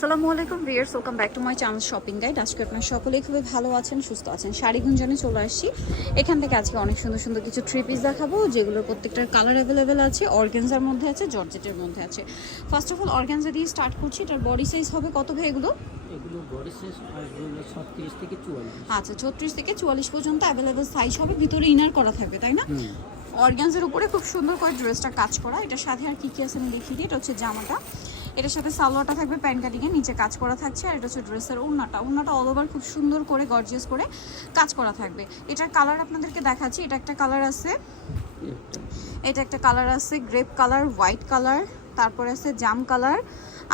আসসালামু আলাইকুম viewers welcome back to my channel shopping guide. আজকে আপনার সকলেই খুবই ভালো আছেন সুস্থ আছেন। শাড়ি গুঞ্জনে চলে আসছি। এখান থেকে আজকে অনেক সুন্দর সুন্দর কিছু থ্রি পিস দেখাবো যেগুলোর প্রত্যেকটার কালার অ্যাভেলেবেল আছে অর্গেনজার মধ্যে আছে জর্জেটের মধ্যে আছে। ফার্স্ট অফ অল অর্গেনজা দিয়ে স্টার্ট করছি এটার বডি সাইজ হবে কত ভাই এগুলো? আচ্ছা ছত্রিশ থেকে চুয়াল্লিশ পর্যন্ত অ্যাভেলেবেল সাইজ হবে ভিতরে ইনার করা থাকবে তাই না? হুম। অর্গ্যানজের উপরে খুব সুন্দর করে ড্রেসটা কাজ করা। এটার সাথে আর কি কি আছে আমি দেখিয়ে দিই এটা হচ্ছে জামাটা। এটার সাথে সালোয়াটা থাকবে, প্যান্ট এর নিচে কাজ করা থাকছে, আর এটা হচ্ছে ড্রেসের ওড়নাটা ওড়নাটা অল ওভার খুব সুন্দর করে গর্জিয়াস করে কাজ করা থাকবে। এটার কালার আপনাদেরকে দেখাচ্ছি, এটা একটা কালার আছে, এটা একটা কালার আছে গ্রেপ কালার হোয়াইট কালার তারপরে আছে জাম কালার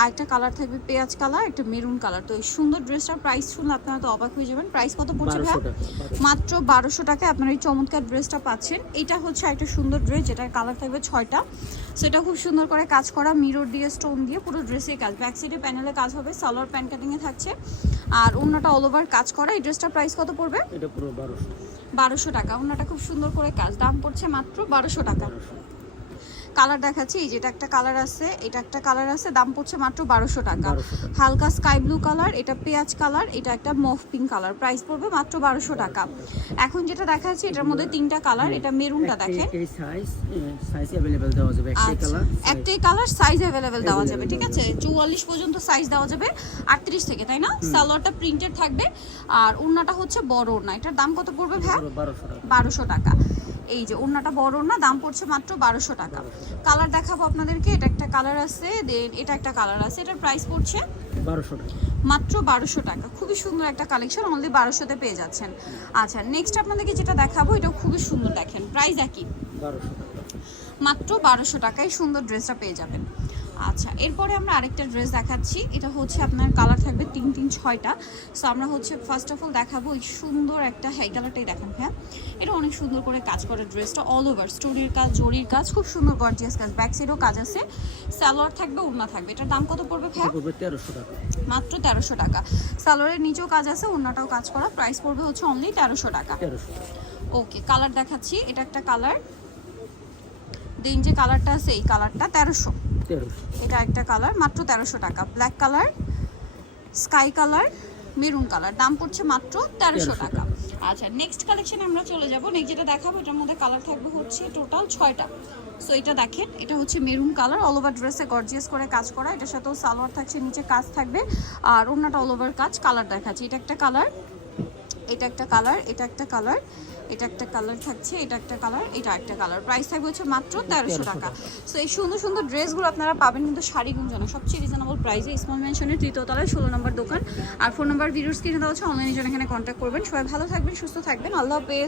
আর একটা কালার থাকবে পেঁয়াজ কালার একটা মেরুন কালার তো এই সুন্দর ড্রেসটার প্রাইস শুনলে আপনারা তো অবাক হয়ে যাবেন। প্রাইস কত পড়ছে ভাই মাত্র বারোশো টাকায় আপনারা এই চমৎকার ড্রেসটা পাচ্ছেন। এটা হচ্ছে একটা সুন্দর ড্রেস যেটার কালার থাকবে ছয়টা। সেটা খুব সুন্দর করে কাজ করা মিরর দিয়ে স্টোন দিয়ে পুরো ড্রেসে কাজ। ব্যাক সাইডে প্যানেলে কাজ হবে সালোয়ার প্যান্ট কাটিংয়ে থাকছে। আর অন্যটা অল ওভার কাজ করা। এই ড্রেসটার প্রাইস কত পড়বে? এটা পুরো বারোশো। বারোশো টাকা। অন্যটা খুব সুন্দর করে কাজ। দাম পড়ছে মাত্র বারোশো টাকা। কালার দেখাচ্ছি এই যেটা একটা কালার আছে এটা একটা কালার আছে দাম পড়ছে মাত্র বারোশো টাকা। হালকা স্কাই ব্লু কালার এটা পেঁয়াজ কালার এটা একটা মফ পিঙ্ক কালার প্রাইস পড়বে মাত্র বারোশো টাকা। এখন যেটা দেখাচ্ছি এটার মধ্যে তিনটা কালার এটা মেরুনটা দেখেন। সাইজ সাইজ অ্যাভেলেবেল দেওয়া যাবে একটাই আচ্ছা, কালার সাইজ অ্যাভেলেবেল দেওয়া যাবে ঠিক আছে? চুয়াল্লিশ পর্যন্ত সাইজ দেওয়া যাবে আটত্রিশ থেকে তাই না? সালোয়ারটা প্রিন্টেড থাকবে আর ওড়নাটা হচ্ছে বড় ওড়না। এটার দাম কত পড়বে পুরো বারোশো টাকা। এই যে ওড়নাটা বড় ওড়না দাম পড়ছে মাত্র বারোশো টাকা। কালার দেখাবো আপনাদেরকে এটা একটা কালার আছে দেন এটা একটা কালার আছে এটার প্রাইস পড়ছে বারোশো টাকা। মাত্র বারোশো টাকা। খুবই সুন্দর একটা কালেকশন অনলি বারোশোতে পেয়ে যাচ্ছেন। আচ্ছা নেক্সট আপনাদেরকে যেটা দেখাবো এটাও খুবই সুন্দর দেখেন প্রাইস একই। মাত্র বারোশো টাকায় সুন্দর ড্রেসটা পেয়ে যাবেন। আচ্ছা এরপরে আমরা আরেকটা ড্রেস দেখাচ্ছি। এটা হচ্ছে আপনার কালার থাকবে তিন তিন ছয়টা। সো আমরা হচ্ছে ফার্স্ট অফ অল দেখাবো এই সুন্দর একটা হাই কালারটাই দেখান হ্যাঁ? এটা অনেক সুন্দর করে কাজ করে ড্রেসটা অল ওভার স্টোনের কাজ জরির কাজ খুব সুন্দর গর্জিয়াস কাজ। ব্যাক সাইডেও কাজ আছে। সালোয়ার থাকবে ওড়না থাকবে। এটার দাম কত পড়বে ভ্যা পড়বে তেরোশো টাকা। মাত্র তেরোশো টাকা। সালোয়ারের নিচেও কাজ আছে ওড়নাটাও কাজ করা। প্রাইস পড়বে হচ্ছে অনলি তেরোশো টাকা। ওকে কালার দেখাচ্ছি। এটা একটা কালার দেন যে কালারটা আছে এই কালারটা তেরোশো। এটা একটা কালার মাত্র তেরোশো টাকা। Black colour sky colour maroon colour দাম পড়ছে মাত্র তেরোশো টাকা। আচ্ছা নেক্সট কালেকশনে আমরা চলে যাব। নেক্সট যেটা দেখাবো এটার মধ্যে কালার থাকবে হচ্ছে টোটাল ছয়টা। সো এটা দেখেন এটা হচ্ছে মেরুন কালার অল ওভার ড্রেসে গর্জিয়াস করে কাজ করা। এটার সাথেও সালোয়ার থাকছে নিচে কাজ থাকবে। আর অন্যটা অল ওভার কাজ কালার দেখাচ্ছে। এটা একটা কালার এটা একটা কালার এটা একটা কালার এটা একটা কালার থাকছে এটা একটা কালার এটা একটা কালার প্রাইস থাকবে হচ্ছে মাত্র তেরোশো টাকা। সো এই সুন্দর সুন্দর ড্রেসগুলো আপনারা পাবেন কিন্তু শাড়ি গুঞ্জনে। সবচেয়ে রিজনেবল প্রাইসে স্মল মেনশনের তৃতীয়তলায় ষোলো নম্বর দোকান। আর ফোন নাম্বার ভিডিওস কিনে দেওয়া হচ্ছে অনলাইনে জন্য এখানে কন্ট্যাক্ট করবেন। সবাই ভালো থাকবেন সুস্থ থাকবেন। আল্লাহ হাফেজ